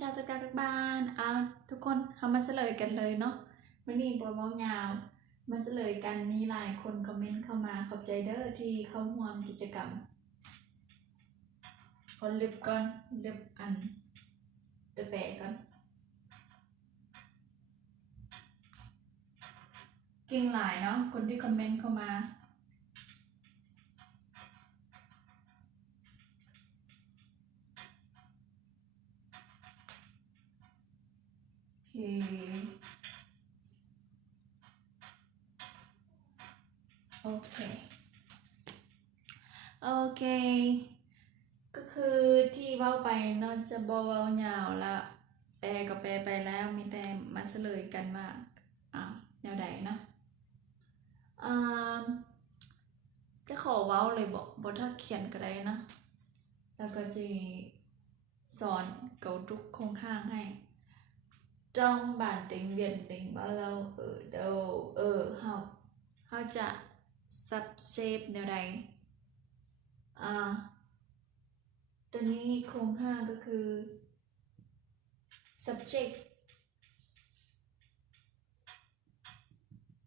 chào tất cả các bạn.ทุกคนทำมาเฉลยกันเลยเนาะวันนี้บัวเว้ายาวมาเฉลยกันมีหลายคนคอมเมนต์เข้ามาขอบใจเด้อที่เข้าร่วมกิจกรรมคนลึบก่อนลึบอันตัวแปะก่อนเก่งหลายเนาะคนที่คอมเมนต์เข้ามาโอเคก็คือที่เว้าไปเนาะจะบ่เว้ายาวละแปลก็แปลไปแล้วมีแต่มาเฉลยกันว่าแนวใดเนาะจะขอเว้าเลยบอกถ้าเขียนก็ได้นะแล้วก็จะสอนเกาทุกโครงข้างให้trong bản tính Việt tính bao lâu ở đâu họจะsắp xếp แนวใดตัวนี้โครงห้าก็คือ subject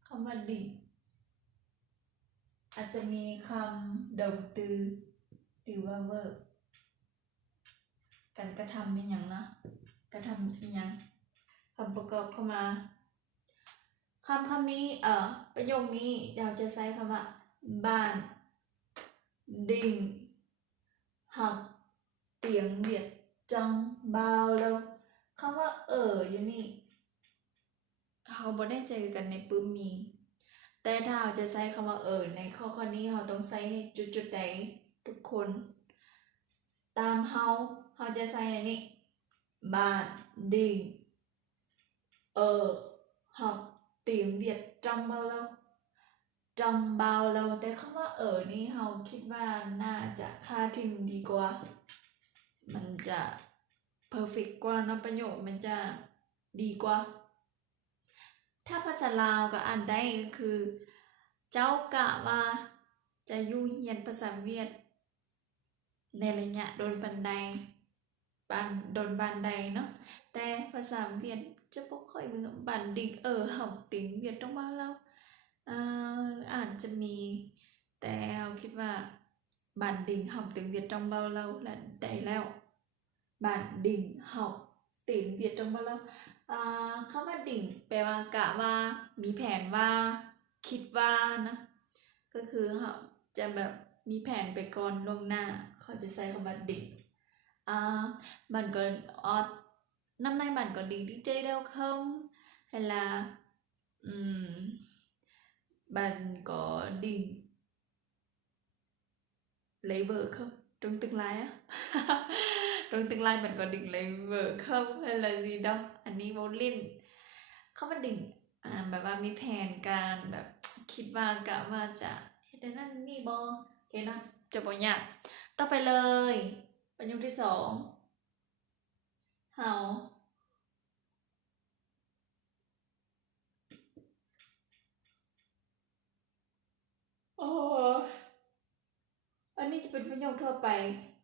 คำว่าดิ่งอาจจะมีคำđộng từ หรือว่า verb การกระทำเป็นอย่างนะกระทำเป็นอย่างคำประกอบเข้ามาคำนี้ประโยคนี้เราจะใช้คำว่าบ้านดิ่งhọc tiếng Việt trong bao lâu คำว่าอยู่นี่เขาบ่ได้ใจกันในปื้มมีแต่ถ้าเราจะใช้คำว่าในข้อนี้เราต้องใช้ให้จุดใดทุกคนตามเราจะใช้ในนี้บ้านดิ่งhọc tiếng Việt trong bao lâu trong bao lâu แต่คำว่านี่เราคิดว่าน่าจะค่าทิ้งดีกว่ามันจะ perfect กว่าเนาะประโยคมันจะดีกว่าถ้าภาษาลาวก็อ่านได้ก็คือเจ้ากะว่าจะอยู่เรียนภาษาเวียดในระยะโดนบันไดโดนบันไดเนาะแต่ภาษาเวียดจะบ่ค่อยมีบันดิ่งhọc tiếng Việt trong bao lâu อาจจะมีแต่เราคิดว่าบันดิ่งhọc tiếng Việt trong bao lâu และได้แล้วบันดิ่งhọc tiếng Việt trong bao lâu คำว่าดิ่งแปลว่ากะว่ามีแผนว่าคิดว่านะก็คือเขาจะแบบมีแผนไปก่อนล่วงหน้าเขาจะใช้คำว่าดิ่งbạn có năm nay bạn có định đi chơi đâu không hay là bạn có định lấy vợ không trong tương lai á trong tương lai bạn có định lấy vợ không hay là gì đâu อันนี้โมลินเขาว่าดิ่งแบบว่ามีแผนการแบบคิดว่ากะว่าจะเฮ็ดนั่นนี่บ่โอเคนะจะบ่ยากต่อไปเลยประโยคที่2เฮาอันนี้จะเป็นประโยคทั่วไป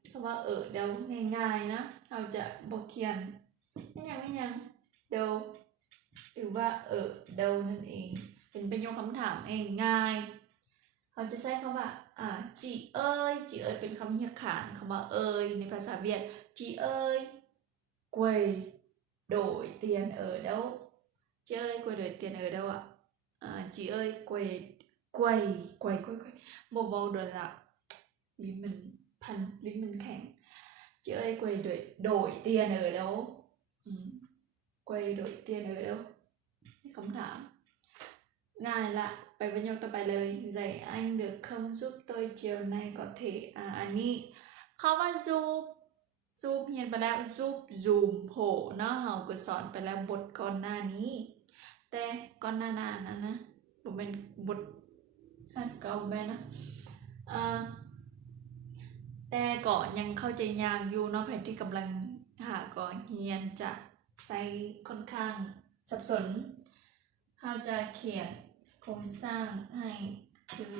คำว่าเดาง่ายๆนะเราจะบอกเขียนไม่ยังเดาหรือว่าเดานั่นเองเป็นประโยคคำถามง่ายเขาจะใช้คำว่าจีเอ้ยเป็นคำเรียกขานคำว่าในภาษาเวียดจีเอ้ยquầy đổi tiền ở đâu chị ơi quầy đổi tiền ở đâu ạ chị ơi quầy bầu đổi làลิ้นมันแข็ง chị ơi quầy đổi tiền ở đâu quầy đổi tiền ở đâu นี่คำถามง่ายละไปประโยคต่อไปเลย dạy anh được không giúp tôi chiều nay có thể อันนี้คำว่า giúp เรียนไปแล้ว giúp dùm โหเนาะเราก็สอนไปแล้วบทก่อนหน้านี้แต่ก่อนหน้านั้นนะผมเป็นบท59แม่นะแต่ก่อนยังเข้าใจยากอยู่เนาะแผนที่กำลังหาก่อนเรียนจะใส่ค่อนข้างสับสนเราจะเขียนโครงสร้างให้คือ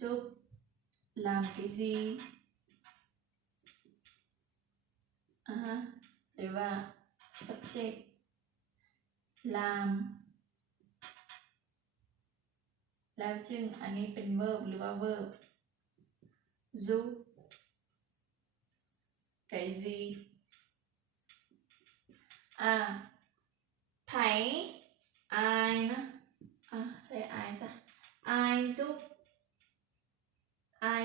giúp làm cái gì để vào subject làmแล้วจึงอันนี้เป็น verb หรือว่า verb giúp cái gì thấy ai nữaใช่ ai ซะ ai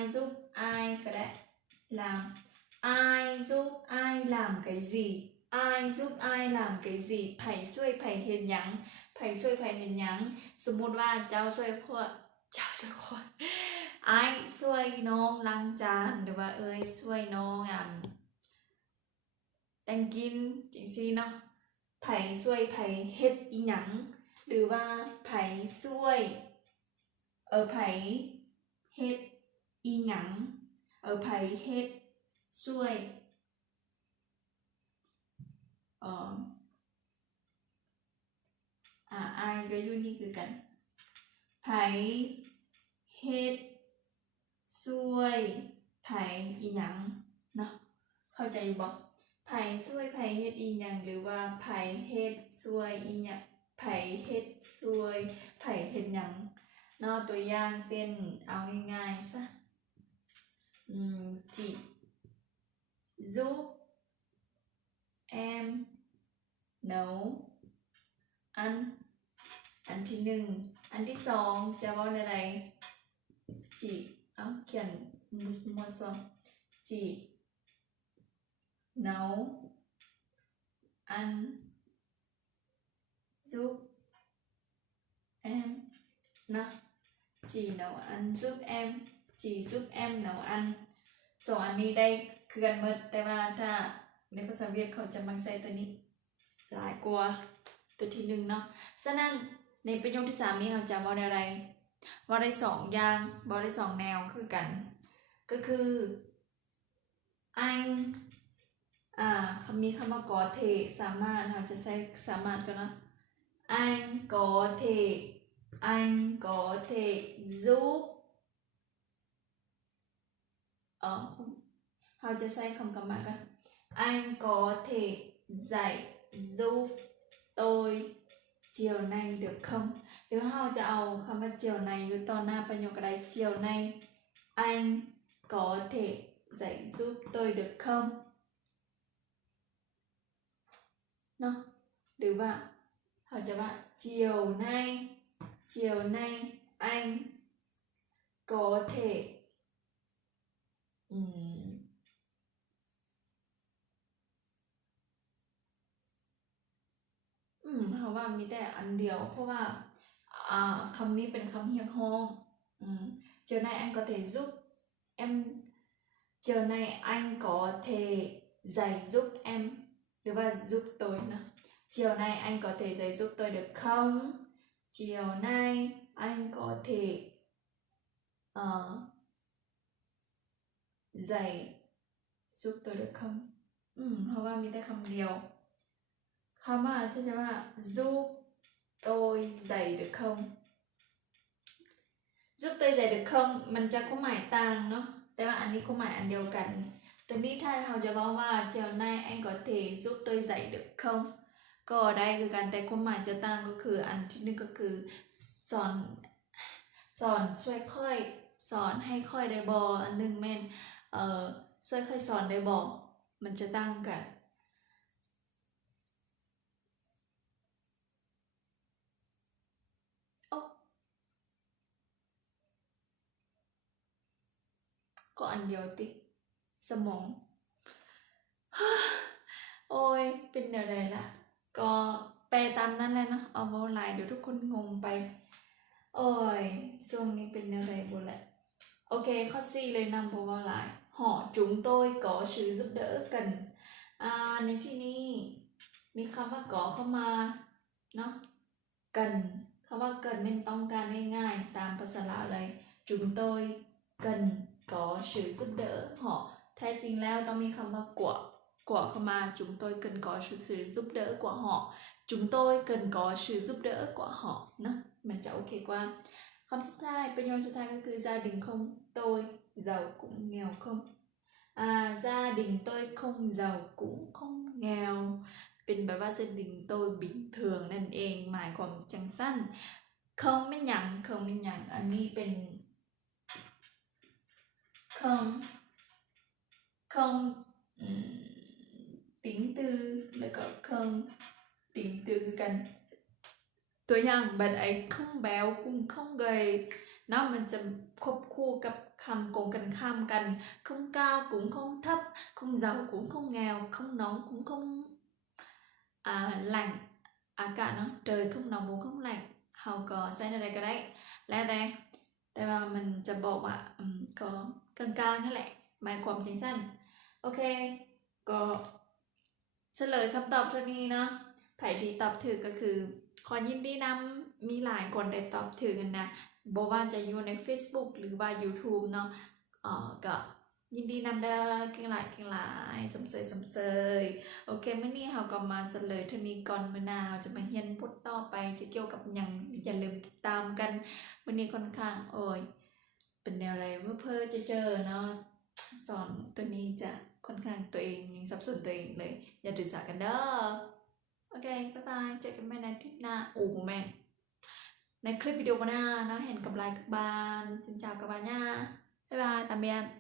giúp ai cái đấy làm ai giúp ai làm cái gì ai giúp ai làm cái gì ไผช่วยไผเฮ็ดหยังไผช่วยไผเฮ็ดหยังสมมุติว่าเจ้าช่วยคนai ช่วยน้องล้างจานหรือว่าเอ้ยช่วยน้องแต่งกินจังซี่เนาะไผช่วยไผเฮ็ดอีหยังหรือว่าไผช่วยไผเฮ็ดอีหยังไผเฮ็ดช่วยai ก็อยู่นี่คือกันไผเฮ็ดช่วยไผอีหยังเนาะเข้าใจบ่ไผช่วยไผเฮ็ดอีหยังหรือว่าไผเฮ็ดช่วยอีหยังไผเฮ็ดช่วยไผเฮ็ดหยังเนาะตัวอย่างเช่นเอาง่ายๆซะchị giúp em nấu ăn อันที่หนึ่งอันที่สองจะว่าอะไรchị เขียนมัวๆซะchị nấu ăn giúp em นะ chị nấu ăn giúp em chị giúp em nấu ăn สองอันนี้ได้คือกันหมดแต่ว่าถ้าในภาษาเวียดเขาจะมักใช้ตัวนี้หลายกว่าตัวที่หนึ่งเนาะฉะนั้นในประโยคที่สามนี้เราจะว่าอะไรว่าได้สองอย่างว่าได้สองแนวคือกันก็คือ anh คำนี้คำว่าcó thể สามารถเราจะใช้สามารถกันเนาะ anh có thể giúp เราจะใช้คำกรรมกัน anh có thể dạy giúp tôi chiều nay được không หรือเราจะเอาคำว่า chiều nay อยู่ต่อหน้าประโยคอะไร chiều nay anh có thể dạy giúp tôi được không เนาะหรือว่าเราจะว่า chiều nay anh có thể เพราะว่ามีแต่อันเดียวเพราะว่าคำนี้เป็นคำเรียกห้องchiều nay anh có thể giúp em chiều nay anh có thể dạy giúp em หรือว่า giúp tôi นะ chiều nay anh có thể dạy giúp tôi được không chiều nay anh có thể dạy giúp tôi được không เพราะว่ามีแต่คำเดียวคำว่าจะว่า giúp tôi dạy được không giúp tôi dạy được không มันจะความหมายต่างเนาะแต่ว่าอันนี้ความหมายอันเดียวกันตัวนี้ถ้าเราจะบอกว่า chiều nay anh có thể giúp tôi dạy được không ก็ได้คือกันแต่ความหมายจะต่างก็คืออันที่หนึ่งก็คือสอนช่วยค่อยสอนให้ค่อยได้บออันหนึ่งแม่นช่วยค่อยสอนได้บอมันจะต่างกันก็อันเดียวติสมองโอ้ยเป็นอะไรล่ะก็แปลตามนั้นแหละเนาะเอาโมไลน์เดี๋ยวทุกคนงงไปโอ้ยช่วงนี้เป็นอะไรบุแหละโอเคข้อ 4 เลยนำโมไลน์chúng tôi có sự giúp đỡ cần ในที่นี้มีคำว่าก่อเข้ามาเนาะcầnคำว่าcầnเป็นต้องการง่ายๆตามภาษาลาวเลย chúng tôi cần có sự giúp đỡ แท้จริงแล้วต้องมีคำว่ากว่าเข้ามา chúng tôi cần có sự giúp đỡ của họ chúng tôi cần có sự giúp đỡ của họ นะมันจะโอเคกว่าคำสุดท้ายประโยคสุดท้ายก็คือ gia đình không tôi giàu cũng nghèo không gia đình tôi không giàu cũng không nghèoเป็นแบบว่าgia đình tôi bình thườngนั่นเองหมายความจังสั้นkhôngไม่หยังอันนี้เป็น không tính từ แล้วก็ không tính từ คือกันตัวอย่าง bạn ấy không béo cũng không gầy เนาะมันจะควบคู่กับคำตรงกันข้ามกัน không cao cũng không thấp không giàu cũng không nghèo không nóng cũng không lạnh อากาศเนาะ trời không nóng cũng không lạnh เราก็ใช้อะไรก็ได้แล้วแต่ว่ามันจะบอกว่าก็กลางๆนั่นแหละหมายความจังสั้นโอเคก็เฉลยคำตอบเท่านี้เนาะไผที่ตอบถูกก็คือขอยินดีนำมีหลายคนได้ตอบถูกกันนะบอกว่าจะอยู่ใน Facebook หรือว่า YouTube เนาะก็ยินดีนำเด้อเก่งหลายสมเสยโอเคมื้อนี้เราก็มาเฉลยเท่านี้ก่อนมื้อหน้าเราจะมาเรียนบทต่อไปจะเกี่ยวกับหยังอย่าลืมติดตามกันมื้อนี้ค่อนข้างเป็นแนวอะไรเพื่อจะเจอเนาะสอนตัวนี้จะค่อนข้างตัวเองยังสับสนตัวเองเลยอย่าถือสากันเด้อโอเคบ๊ายบายเจอกันใหม่ในอาทิตย์หน้าแม่ในคลิปวิดีโอหน้านะเห็นกับไลค์กับบ้านสินเจ้ากับบ้านnha bye bye tạm biệt